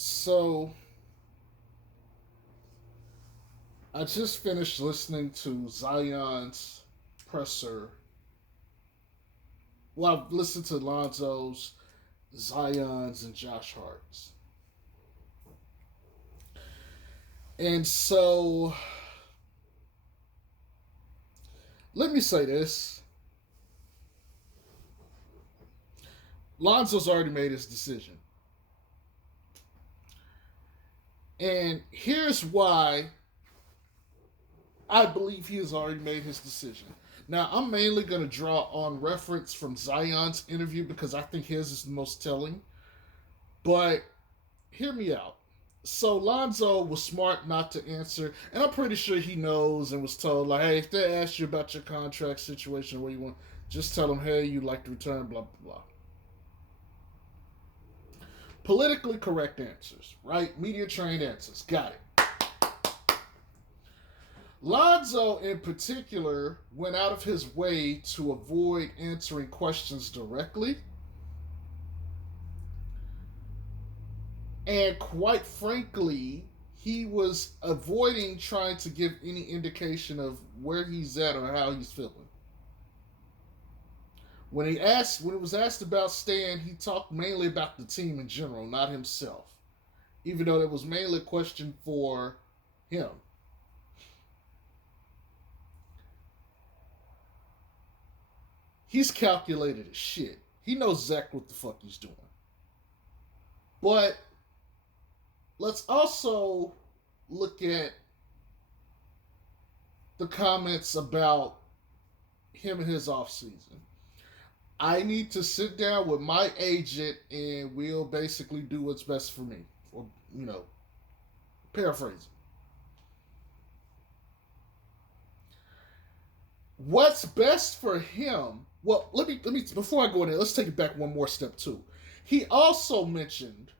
So I just finished listening to Zion's presser. Well, I've listened to Lonzo's, Zion's, and Josh Hart's. And so let me say this. Lonzo's already made his decision. And here's why I believe he has already made his decision. Now, I'm mainly going to draw on reference from Zion's interview because I think his is the most telling. But hear me out. So Lonzo was smart not to answer, and I'm pretty sure he knows and was told, like, hey, if they ask you about your contract situation, where you want, just tell them, hey, you'd like to return, blah, blah, blah. Politically correct answers, right? Media trained answers. Got it. Lonzo, in particular, went out of his way to avoid answering questions directly. And quite frankly, he was avoiding trying to give any indication of where he's at or how he's feeling. When it was asked about Stan, he talked mainly about the team in general, not himself. Even though it was mainly a question for him. He's calculated as shit. He knows exactly what the fuck he's doing. But let's also look at the comments about him and his offseason. I need to sit down with my agent and we'll basically do what's best for me. Or, paraphrasing. What's best for him? Well, let me before I go in there, let's take it back one more step too. He also mentioned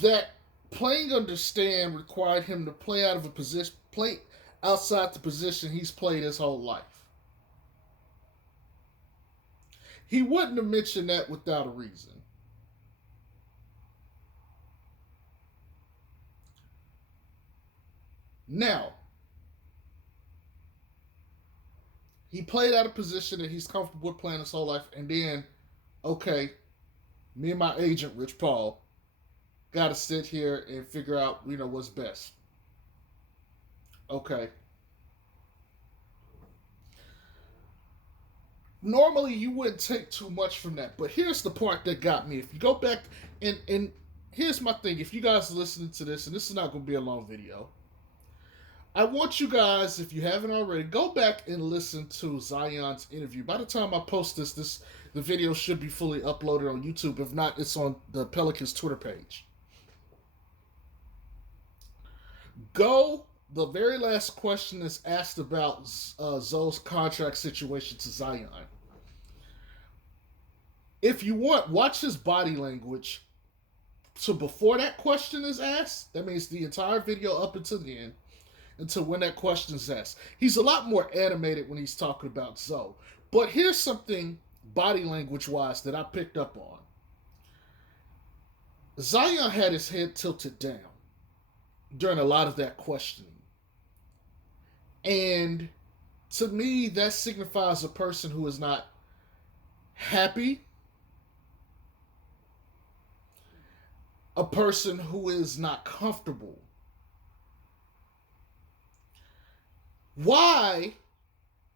that playing under Stan required him to play outside the position he's played his whole life. He wouldn't have mentioned that without a reason. Now, he played out a position that he's comfortable with playing his whole life, and then, okay, me and my agent, Rich Paul, got to sit here and figure out, what's best. Okay. Normally, you wouldn't take too much from that, but here's the part that got me. If you go back, and here's my thing. If you guys are listening to this, and this is not going to be a long video, I want you guys, if you haven't already, go back and listen to Zion's interview. By the time I post the video should be fully uploaded on YouTube. If not, it's on the Pelicans Twitter page. Go. The very last question is asked about Zoe's contract situation to Zion. If you want, watch his body language. So before that question is asked, that means the entire video up until the end, until when that question is asked. He's a lot more animated when he's talking about Zoe. But here's something body language wise that I picked up on. Zion had his head tilted down during a lot of that questioning. And to me, that signifies a person who is not happy, a person who is not comfortable. Why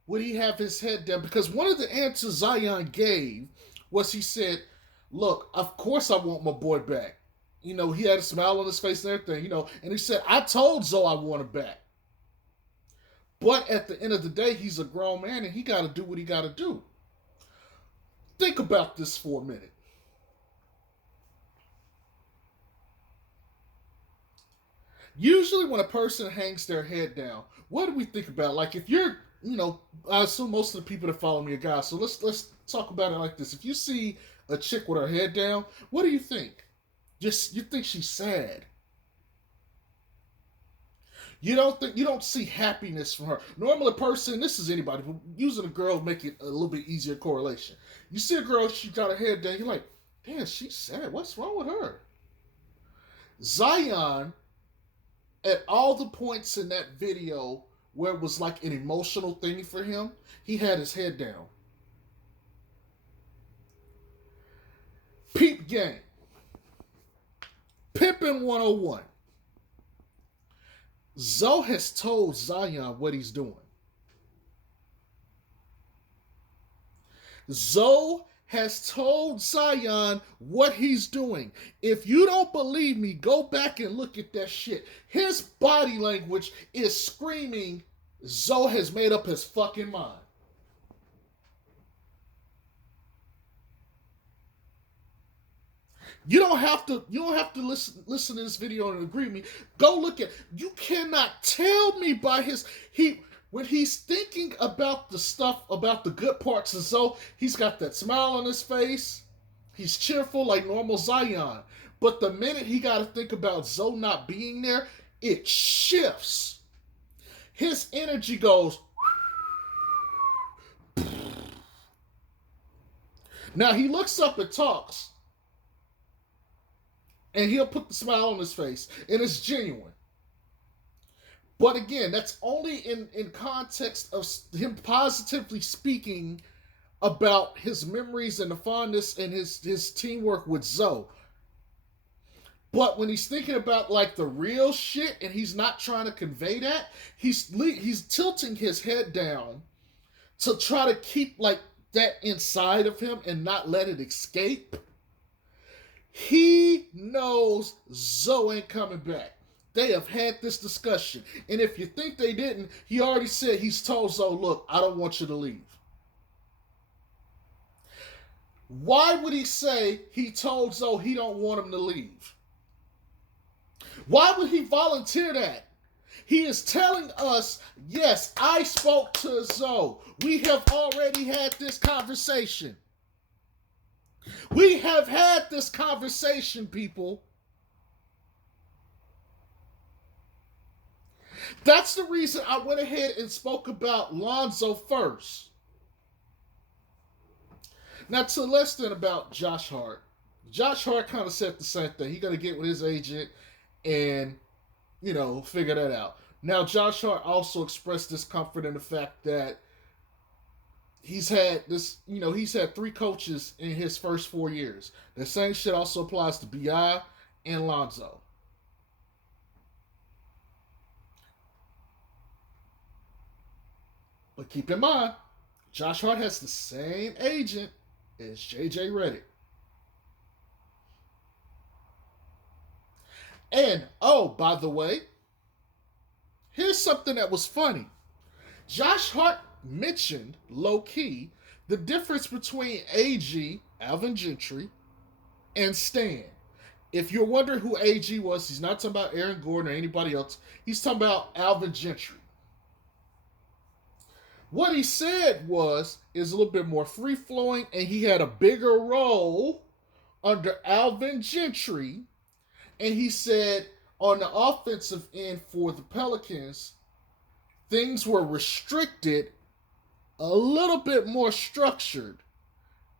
would he have his head down? Because one of the answers Zion gave was he said, look, of course I want my boy back. He had a smile on his face and everything, and he said, I told Zoe I want her back. But at the end of the day, he's a grown man and he got to do what he got to do. Think about this for a minute. Usually when a person hangs their head down, what do we think about? Like if you're, I assume most of the people that follow me are guys. So let's talk about it like this. If you see a chick with her head down, what do you think? You think she's sad. You don't see happiness from her. Normally, a person, this is anybody, but using a girl make it a little bit easier correlation. You see a girl, she got her head down, you're like, Damn, she's sad. What's wrong with her? Zion, at all the points in that video where it was like an emotional thing for him, he had his head down. Peep game. Pimpin' 101. Zoe has told Zion what he's doing. Zoe has told Zion what he's doing. If you don't believe me, go back and look at that shit. His body language is screaming Zoe has made up his fucking mind. You don't have to listen to this video and agree with me. Go look at. You cannot tell me by when he's thinking about the stuff, about the good parts of Zoe, he's got that smile on his face. He's cheerful like normal Zion. But the minute he got to think about Zoe not being there, it shifts. His energy goes. Now he looks up and talks. And he'll put the smile on his face. And it's genuine. But again, that's only in context of him positively speaking about his memories and the fondness and his teamwork with Zoe. But when he's thinking about like the real shit and he's not trying to convey that, he's tilting his head down to try to keep like that inside of him and not let it escape. He knows Zoe ain't coming back. They have had this discussion. And if you think they didn't, he already said he's told Zoe, look, I don't want you to leave. Why would he say he told Zoe he don't want him to leave? Why would he volunteer that? He is telling us, yes, I spoke to Zoe. We have already had this conversation. We have had this conversation, people. That's the reason I went ahead and spoke about Lonzo first. Now, to less than about Josh Hart. Josh Hart kind of said the same thing. He's going to get with his agent and, figure that out. Now, Josh Hart also expressed discomfort in the fact that he's had 3 coaches in his first 4 years. The same shit also applies to B.I. and Lonzo. But keep in mind, Josh Hart has the same agent as J.J. Redick. And, by the way, here's something that was funny. Josh Hart mentioned, low-key, the difference between AG, Alvin Gentry, and Stan. If you're wondering who AG was, he's not talking about Aaron Gordon or anybody else. He's talking about Alvin Gentry. What he said is a little bit more free-flowing, and he had a bigger role under Alvin Gentry. And he said on the offensive end for the Pelicans, things were restricted, a little bit more structured,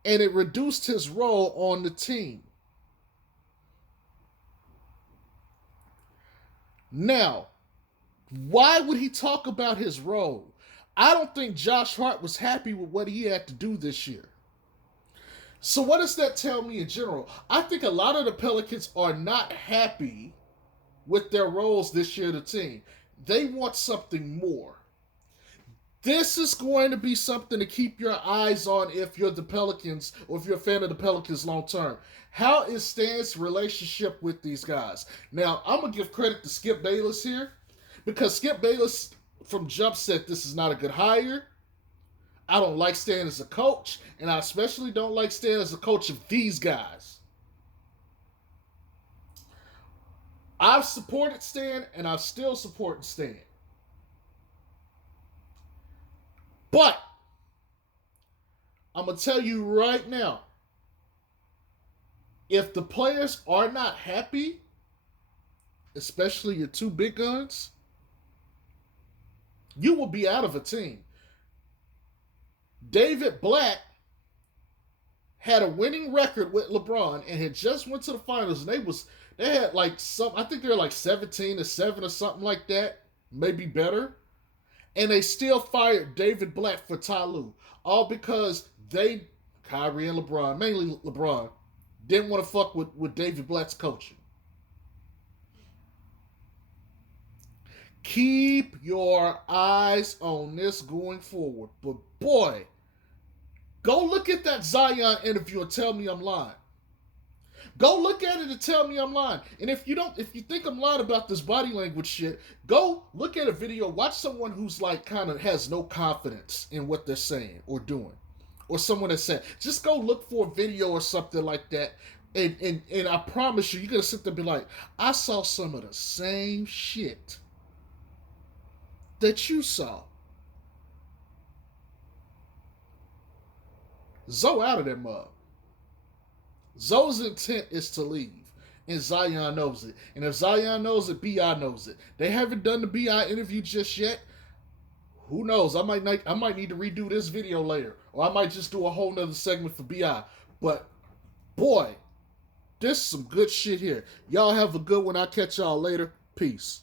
and it reduced his role on the team. Now, why would he talk about his role? I don't think Josh Hart was happy with what he had to do this year. So what does that tell me in general? I think a lot of the Pelicans are not happy with their roles this year, the team. They want something more. This is going to be something to keep your eyes on if you're the Pelicans or if you're a fan of the Pelicans long term. How is Stan's relationship with these guys? Now, I'm going to give credit to Skip Bayless here because Skip Bayless from jump said this is not a good hire. I don't like Stan as a coach, and I especially don't like Stan as a coach of these guys. I've supported Stan, and I'm still supporting Stan. But I'm going to tell you right now, if the players are not happy, especially your 2 big guns, you will be out of a team. David Black had a winning record with LeBron and had just went to the finals, and they had like some, I think they were like 17-7 or something like that, maybe better, and they still fired David Blatt for Ty Lue, all because Kyrie and LeBron, mainly LeBron, didn't want to fuck with David Blatt's coaching. Keep your eyes on this going forward. But boy, go look at that Zion interview and tell me I'm lying. Go look at it and tell me I'm lying. And if you think I'm lying about this body language shit, go look at a video, watch someone who's like kind of has no confidence in what they're saying or doing. Or someone that said, just go look for a video or something like that. And I promise you're gonna sit there and be like, I saw some of the same shit that you saw. Zoe out of that mug. Zoe's intent is to leave. And Zion knows it. And if Zion knows it, B.I. knows it. They haven't done the B.I. interview just yet. Who knows? I might need to redo this video later. Or I might just do a whole nother segment for B.I. But, boy, this is some good shit here. Y'all have a good one. I'll catch y'all later. Peace.